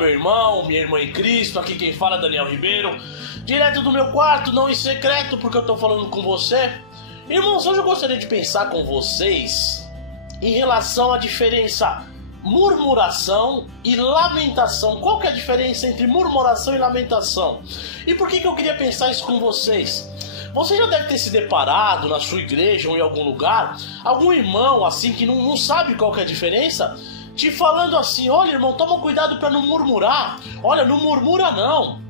meu irmão, minha irmã em Cristo, aqui quem fala é Daniel Ribeiro, direto do meu quarto, não em secreto, porque eu tô falando com você. Irmãos, hoje eu gostaria de pensar com vocês em relação à diferença murmuração e lamentação. Qual que é a diferença entre murmuração e lamentação? E por que eu queria pensar isso com vocês? Você já deve ter se deparado na sua igreja ou em algum lugar, algum irmão assim que não sabe qual que é a diferença, te falando assim: olha, irmão, toma cuidado para não murmurar. Olha, não murmura não.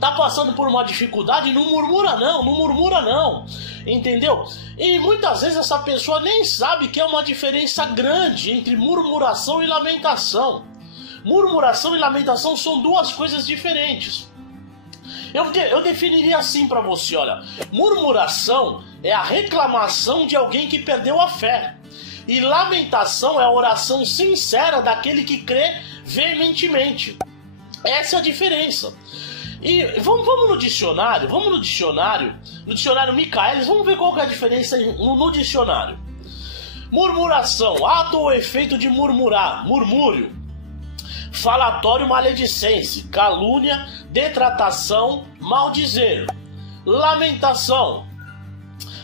Tá passando por uma dificuldade, não murmura não, não murmura não. Entendeu? E muitas vezes essa pessoa nem sabe que é uma diferença grande entre murmuração e lamentação. Murmuração e lamentação são duas coisas diferentes. Eu definiria assim para você, olha. Murmuração é a reclamação de alguém que perdeu a fé. E lamentação é a oração sincera daquele que crê veementemente. Essa é a diferença. E vamos no dicionário, no dicionário Michaelis, vamos ver qual que é a diferença no dicionário. Murmuração, ato ou efeito de murmurar, murmúrio, falatório maledicência, calúnia, detratação, maldizer. Lamentação,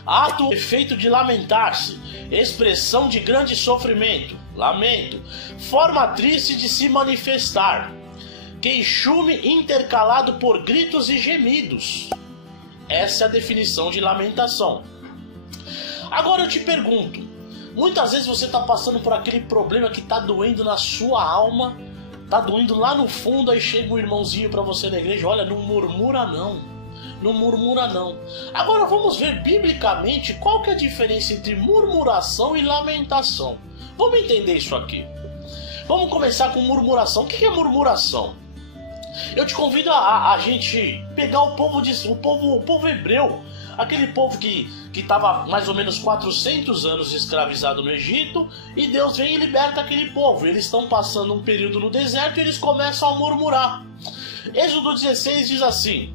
ato ou efeito de lamentar-se, expressão de grande sofrimento, lamento, forma triste de se manifestar, queixume intercalado por gritos e gemidos. Essa é a definição de lamentação. Agora eu te pergunto, muitas vezes você está passando por aquele problema que está doendo na sua alma, está doendo lá no fundo, aí chega um irmãozinho para você na igreja: olha, não murmura não, não murmura não. Agora vamos ver biblicamente qual que é a diferença entre murmuração e lamentação. Vamos entender isso aqui. Vamos começar com murmuração. O que é murmuração? Eu te convido a gente pegar o povo hebreu, aquele povo que estava mais ou menos 400 anos escravizado no Egito, e Deus vem e liberta aquele povo. Eles estão passando um período no deserto e eles começam a murmurar. Êxodo 16 diz assim: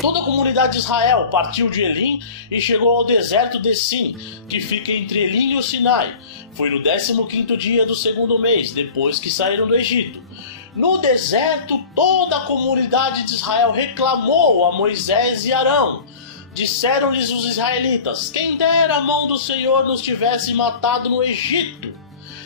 toda a comunidade de Israel partiu de Elim e chegou ao deserto de Sim, que fica entre Elim e o Sinai. Foi no 15º dia do segundo mês, depois que saíram do Egito. No deserto, toda a comunidade de Israel reclamou a Moisés e Arão. Disseram-lhes os israelitas: quem dera a mão do Senhor nos tivesse matado no Egito.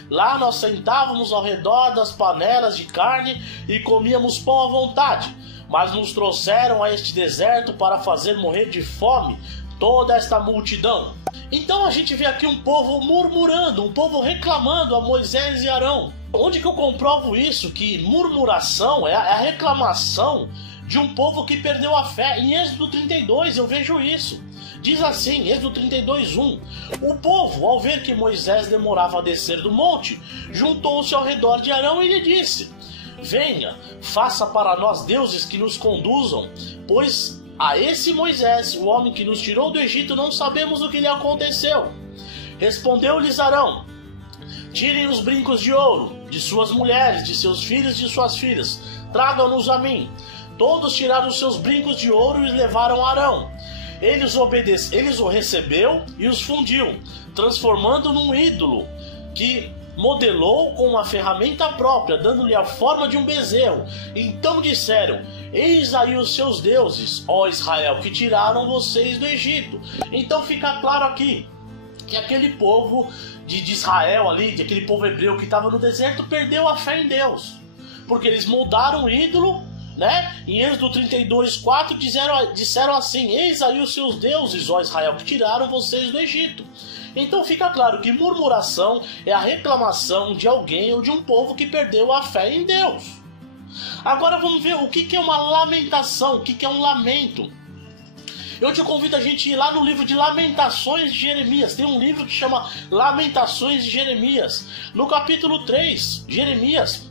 Lá nós sentávamos ao redor das panelas de carne e comíamos pão à vontade. Mas nos trouxeram a este deserto para fazer morrer de fome toda esta multidão. Então a gente vê aqui um povo murmurando, um povo reclamando a Moisés e Arão. Onde que eu comprovo isso? Que murmuração é a reclamação de um povo que perdeu a fé. Em Êxodo 32 eu vejo isso. Diz assim, Êxodo 32:1: o povo, ao ver que Moisés demorava a descer do monte, juntou-se ao redor de Arão e lhe disse: venha, faça para nós deuses que nos conduzam, pois a esse Moisés, o homem que nos tirou do Egito, não sabemos o que lhe aconteceu. Respondeu-lhes Arão: tirem os brincos de ouro de suas mulheres, de seus filhos e de suas filhas, tragam-nos a mim. Todos tiraram os seus brincos de ouro e levaram a Arão. Eles o recebeu e os fundiu, transformando num ídolo que modelou com uma ferramenta própria, dando-lhe a forma de um bezerro. Então disseram: eis aí os seus deuses, ó Israel, que tiraram vocês do Egito. Então fica claro aqui que aquele povo de Israel ali, aquele povo hebreu que estava no deserto, perdeu a fé em Deus, porque eles moldaram um ídolo, né? Em Êxodo 32:4 disseram assim: eis aí os seus deuses, ó Israel, que tiraram vocês do Egito. Então fica claro que murmuração é a reclamação de alguém ou de um povo que perdeu a fé em Deus. Agora vamos ver o que é uma lamentação, o que é um lamento. Eu te convido a gente ir lá no livro de Lamentações de Jeremias. Tem um livro que chama Lamentações de Jeremias. No capítulo 3, Jeremias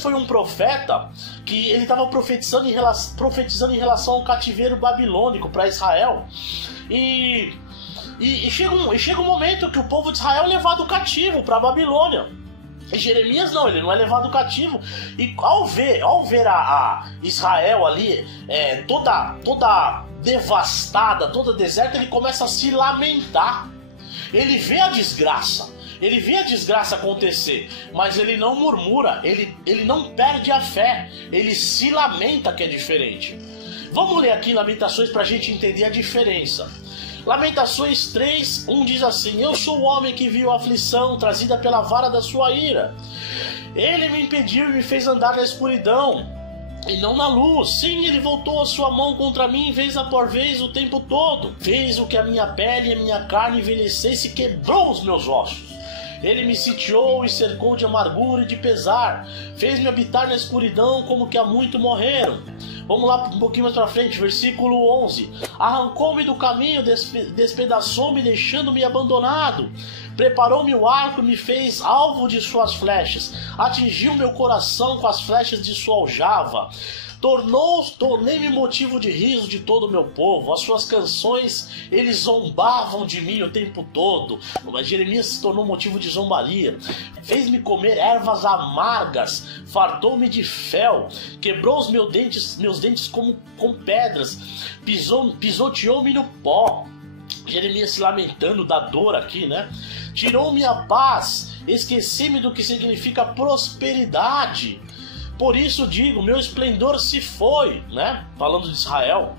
foi um profeta que ele estava profetizando em relação ao cativeiro babilônico para Israel. E chega um momento que o povo de Israel é levado cativo para a Babilônia. E Jeremias não, ele não é levado cativo. E ao ver a Israel ali toda devastada, toda deserta, ele começa a se lamentar. Ele vê a desgraça. Ele vê a desgraça acontecer, mas ele não murmura, ele não perde a fé, ele se lamenta, que é diferente. Vamos ler aqui Lamentações para a gente entender a diferença. Lamentações 3:1 diz assim: eu sou o homem que viu a aflição trazida pela vara da sua ira. Ele me impediu e me fez andar na escuridão e não na luz. Sim, ele voltou a sua mão contra mim vez após vez o tempo todo. Fez o que a minha pele e a minha carne envelhecesse e quebrou os meus ossos. Ele me sitiou e cercou de amargura e de pesar. Fez-me habitar na escuridão como que há muito morreram. Vamos lá um pouquinho mais pra frente, versículo 11. Arrancou-me do caminho, despedaçou-me, deixando-me abandonado. Preparou-me o arco, me fez alvo de suas flechas. Atingiu meu coração com as flechas de sua aljava. Tornei-me motivo de riso de todo o meu povo. As suas canções, eles zombavam de mim o tempo todo. Mas Jeremias se tornou motivo de zombaria. Fez-me comer ervas amargas, fartou-me de fel, quebrou os meus dentes com pedras, pisoteou-me no pó. Jeremias se lamentando da dor aqui, né? Tirou-me a paz, esqueci-me do que significa prosperidade. Por isso digo, meu esplendor se foi, né? Falando de Israel.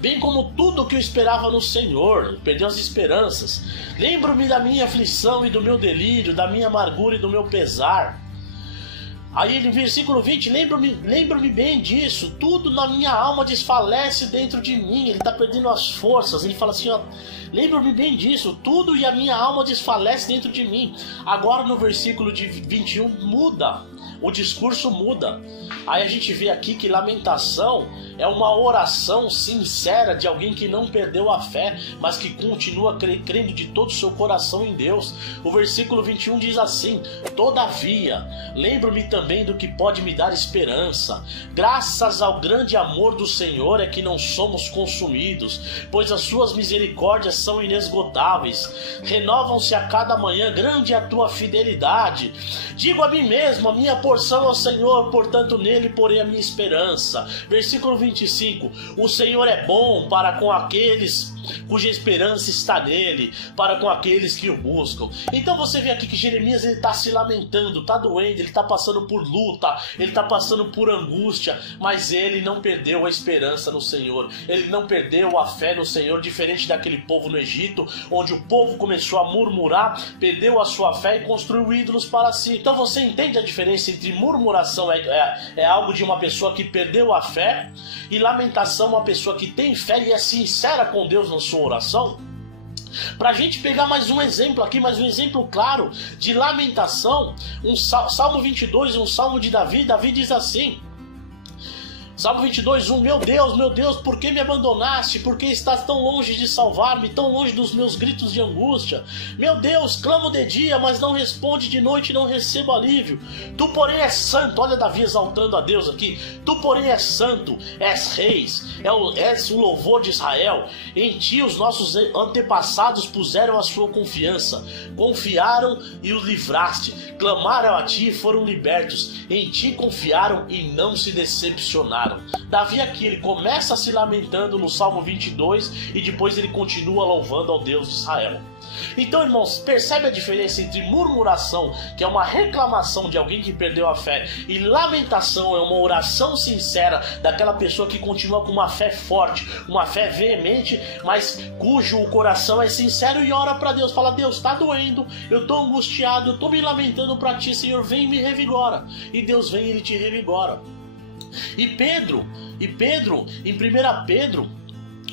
Bem como tudo que eu esperava no Senhor, perdeu as esperanças. Lembro-me da minha aflição e do meu delírio, da minha amargura e do meu pesar. Aí no versículo 20, lembro-me bem disso, tudo na minha alma desfalece dentro de mim. Ele está perdendo as forças, ele fala assim, ó, lembro-me bem disso, tudo e a minha alma desfalece dentro de mim. Agora no versículo de 21 muda, o discurso muda. Aí a gente vê aqui que lamentação é uma oração sincera de alguém que não perdeu a fé, mas que continua crendo de todo o seu coração em Deus. O versículo 21 diz assim: todavia, lembro-me também do que pode me dar esperança. Graças ao grande amor do Senhor é que não somos consumidos, pois as suas misericórdias são inesgotáveis. Renovam-se a cada manhã, grande é a tua fidelidade. Digo a mim mesmo, a minha porção é o Senhor, portanto nele porei a minha esperança. Versículo 25: o Senhor é bom para com aqueles cuja esperança está nele, para com aqueles que o buscam. Então você vê aqui que Jeremias está se lamentando, está doendo, ele está passando por luta, ele está passando por angústia, mas ele não perdeu a esperança no Senhor, ele não perdeu a fé no Senhor, diferente daquele povo no Egito, onde o povo começou a murmurar, perdeu a sua fé e construiu ídolos para si. Então você entende a diferença entre murmuração é algo de uma pessoa que perdeu a fé, e lamentação uma pessoa que tem fé e é sincera com Deus na sua oração? Para a gente pegar mais um exemplo aqui, mais um exemplo claro de lamentação, Salmo 22, um salmo de Davi. Davi diz assim, Salmo 22:1: meu Deus, por que me abandonaste? Por que estás tão longe de salvar-me, tão longe dos meus gritos de angústia? Meu Deus, clamo de dia, mas não responde, de noite não recebo alívio. Tu, porém, és santo. Olha Davi exaltando a Deus aqui. Tu, porém, és santo, és reis, és o louvor de Israel. Em ti os nossos antepassados puseram a sua confiança. Confiaram e os livraste. Clamaram a ti e foram libertos. Em ti confiaram e não se decepcionaram. Davi aqui, ele começa se lamentando no Salmo 22 e depois ele continua louvando ao Deus de Israel. Então, irmãos, percebe a diferença entre murmuração, que é uma reclamação de alguém que perdeu a fé, e lamentação é uma oração sincera daquela pessoa que continua com uma fé forte, uma fé veemente, mas cujo coração é sincero e ora para Deus, fala: Deus, está doendo, eu estou angustiado, eu estou me lamentando para ti, Senhor, vem e me revigora. E Deus vem e ele te revigora. E Pedro, em 1 Pedro,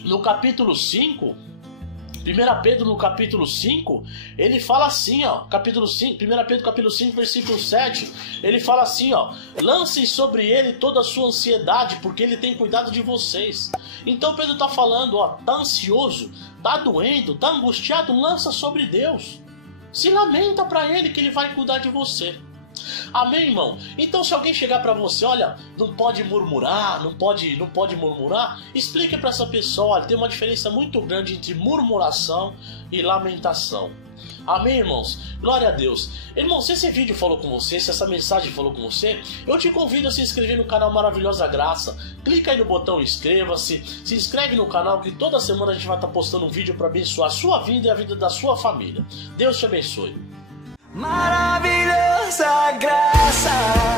no capítulo 5, 1 Pedro no capítulo 5, ele fala assim, ó, 1 Pedro capítulo 5, versículo 7, ele fala assim, ó: lancem sobre ele toda a sua ansiedade, porque ele tem cuidado de vocês. Então Pedro está falando, ó, tá ansioso, tá doendo, tá angustiado, lança sobre Deus. Se lamenta para ele que ele vai cuidar de você. Amém, irmão? Então, se alguém chegar para você, olha, não pode murmurar, não pode murmurar, explique para essa pessoa, olha, tem uma diferença muito grande entre murmuração e lamentação. Amém, irmãos? Glória a Deus. Irmão, se esse vídeo falou com você, se essa mensagem falou com você, eu te convido a se inscrever no canal Maravilhosa Graça. Clica aí no botão inscreva-se, se inscreve no canal, que toda semana a gente vai estar postando um vídeo para abençoar a sua vida e a vida da sua família. Deus te abençoe. Maravilhosa graça.